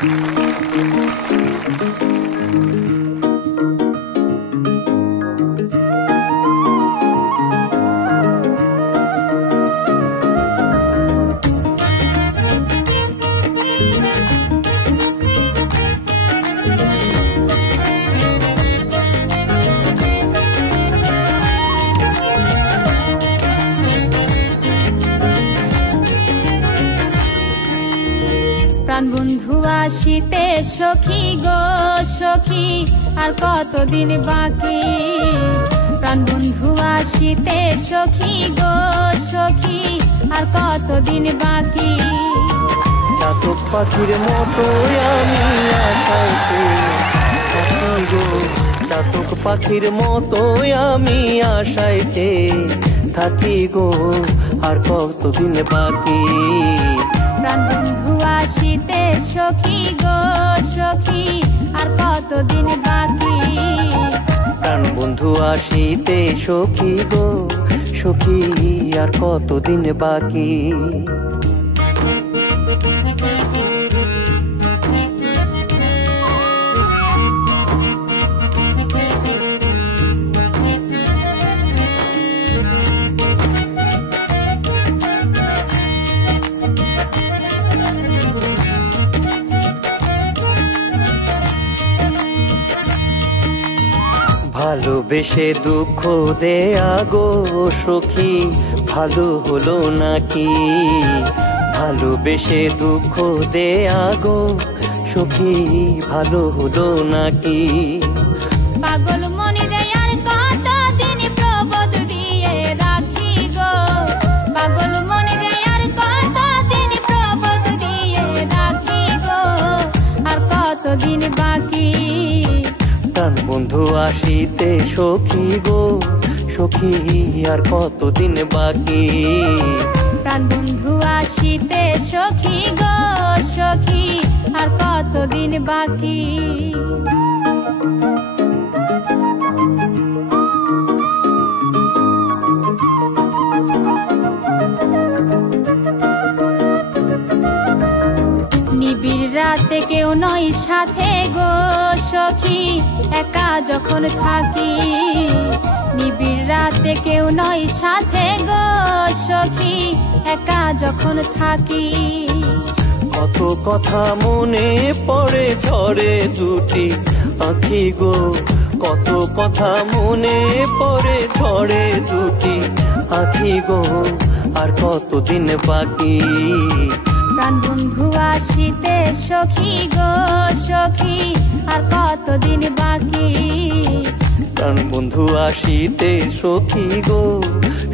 প্রাণ বন্ধু আসিতে সখী গো সখী আর কতদিন বাকি। প্রাণ বন্ধু আসিতে সখী গো সখী আর কতদিন বাকি। চাতক পাখির মতো আমি আশাইছি থাকি গো, চাতক পাখির মতো আমি আশাইছি থাকি গো আর কতদিন বাকি। প্রাণ বন্ধু আসিতে সখী গো সখী আর কতদিন বাকি। প্রাণ বন্ধু আসিতে সখী গো সখী আর কতদিন বাকি। ভালোবেসে দুঃখ দেয়া গো সখী ভালো হলো নাকি। ভালোবেসে দুঃখ দেয়া গো সখী ভালো হলো নাকি। পাগল মনি আর কতদিন প্রবোধ দিয়ে রাখি গো। পাগল মনি আর কতদিন প্রবোধ দিয়ে রাখি গো আর কতদিন বাকি। প্রাণ বন্ধু আসিতে সখী গো সখী আর কতদিন বাকি। প্রাণ বন্ধু আসিতে সখী গো সখী আর কতদিন বাকি। নিবিড় রাতে কেউ নয় সাথে গো সখী একা যখন থাকি। নিবিড় রাতে কেউ নয় সাথে গো সখী একা যখন থাকি। কত কথা মনে পড়ে ঝরে দুটি আঁখি গো, কত কথা মনে পড়ে ঝরে দুটি আঁখি গো আর কতদিন বাকি। প্রাণ বন্ধু আসিতে সখী গো সখী আর কতদিন বাকি। প্রাণ বন্ধু আসিতে সখী গো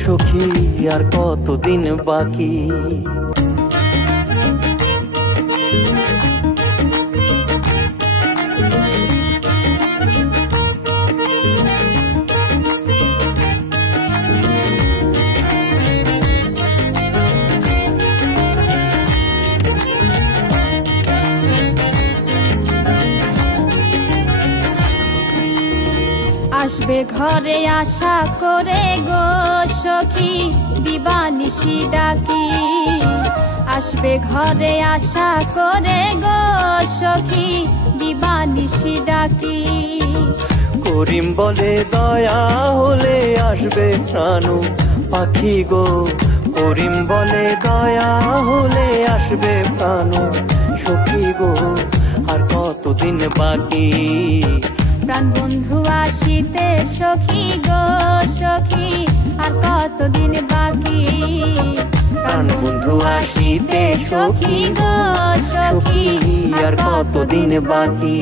সখী আর কতদিন বাকি। আসবে ঘরে আশা করে গো সখী দিবানিশি ডাকি। আসবে ঘরে আশা করে গো সখী দিবানিশি ডাকি। করিম বলে দয়া হলে আসবে প্রাণ পাখি গো, করিম বলে দয়া হলে আসবে প্রাণ সখী গো আর কতদিন বাকি। প্রাণ বন্ধু আসিতে সখী গো সখী আর কতদিন বাকি। প্রাণ বন্ধু আসিতে সখী গো সখী আর কতদিন বাকি।